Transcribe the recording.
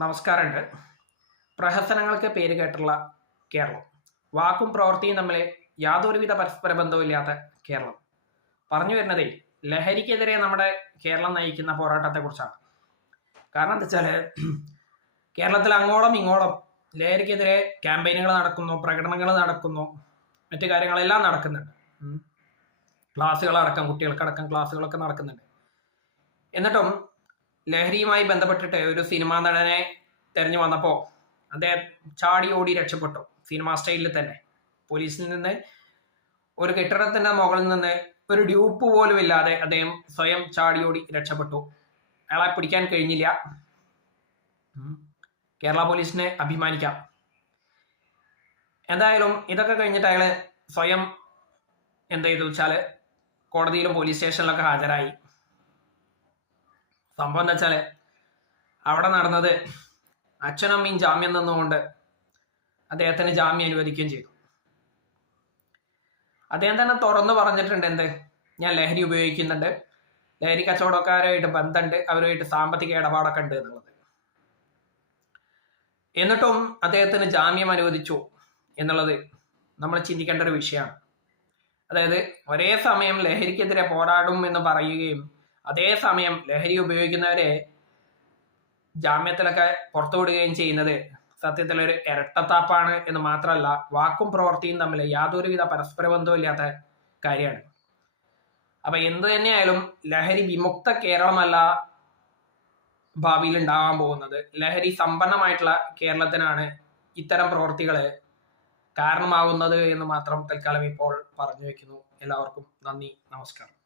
നമസ്കാരമുണ്ട്. പ്രഹസനങ്ങൾക്ക് പേര് കേട്ടുള്ള കേരളം, വാക്കും പ്രവൃത്തിയും തമ്മിൽ യാതൊരുവിധ പരസ്പര ബന്ധവുമില്ലാത്ത കേരളം. പറഞ്ഞു വരുന്നതേ ലഹരിക്കെതിരെ നമ്മുടെ കേരളം നയിക്കുന്ന പോരാട്ടത്തെക്കുറിച്ചാണ്. കാരണം എന്താ വെച്ചാൽ കേരളത്തിൽ അങ്ങോളം ഇങ്ങോളം ലഹരിക്കെതിരെ ക്യാമ്പയിനുകൾ നടക്കുന്നു, പ്രകടനങ്ങൾ നടക്കുന്നു, മറ്റു കാര്യങ്ങളെല്ലാം നടക്കുന്നുണ്ട്. ക്ലാസ്സുകളടക്കം, കുട്ടികൾക്കടക്കം ക്ലാസ്സുകളൊക്കെ നടക്കുന്നുണ്ട്. എന്നിട്ടും ലഹരിയുമായി ബന്ധപ്പെട്ടിട്ട് ഒരു സിനിമാ നടനെ തെരഞ്ഞു വന്നപ്പോൾ അദ്ദേഹം ചാടി ഓടി രക്ഷപ്പെട്ടു. സിനിമാ സ്റ്റൈലിൽ തന്നെ പോലീസിൽ നിന്ന് ഒരു കെട്ടിടത്തിന്റെ മുകളിൽ നിന്ന് ഒരു ഡ്യൂപ്പ് പോലും ഇല്ലാതെ അദ്ദേഹം സ്വയം ചാടി ഓടി രക്ഷപ്പെട്ടു. അയാളെ പിടിക്കാൻ കഴിഞ്ഞില്ല. കേരള പോലീസിനെ അഭിമാനിക്കാം. എന്തായാലും ഇതൊക്കെ കഴിഞ്ഞിട്ട് അയാള് സ്വയം എന്ത് ചെയ്തു വെച്ചാല് കോടതിയിലും പോലീസ് സ്റ്റേഷനിലൊക്കെ ഹാജരായി. സംഭവം എന്താ വെച്ചാല് അവിടെ നടന്നത് അച്ഛനമ്മയും ജാമ്യം നിന്നുകൊണ്ട് അദ്ദേഹത്തിന് ജാമ്യം അനുവദിക്കുകയും ചെയ്തു. അദ്ദേഹം തന്നെ തുറന്നു പറഞ്ഞിട്ടുണ്ട്, എന്ത്, ഞാൻ ലഹരി ഉപയോഗിക്കുന്നുണ്ട്, ലഹരി കച്ചവടക്കാരുമായിട്ട് ബന്ധമുണ്ട്, അവരുമായിട്ട് സാമ്പത്തിക ഇടപാടൊക്കെ ഉണ്ട് എന്നുള്ളത്. എന്നിട്ടും അദ്ദേഹത്തിന് ജാമ്യം അനുവദിച്ചു എന്നുള്ളത് നമ്മൾ ചിന്തിക്കേണ്ട ഒരു വിഷയമാണ്. അതായത് ഒരേ സമയം ലഹരിക്കെതിരെ പോരാടും എന്ന് പറയുകയും അതേസമയം ലഹരി ഉപയോഗിക്കുന്നവരെ ജാമ്യത്തിലൊക്കെ പുറത്തുവിടുകയും ചെയ്യുന്നത് സത്യത്തിൽ ഒരു ഇരട്ടത്താപ്പാണ് എന്ന് മാത്രമല്ല, വാക്കും പ്രവൃത്തിയും തമ്മിൽ യാതൊരുവിധ പരസ്പര ബന്ധവുമില്ലാത്ത കാര്യമാണ്. അപ്പൊ എന്ത് തന്നെയായാലും ലഹരി വിമുക്ത കേരളമല്ല ഭാവിയിൽ ഉണ്ടാകാൻ പോകുന്നത്. ലഹരി സമ്പന്നമായിട്ടുള്ള കേരളത്തിനാണ് ഇത്തരം പ്രവൃത്തികള് കാരണമാവുന്നത് എന്ന് മാത്രം തൽക്കാലം ഇപ്പോൾ പറഞ്ഞു വെക്കുന്നു. എല്ലാവർക്കും നന്ദി, നമസ്കാരം.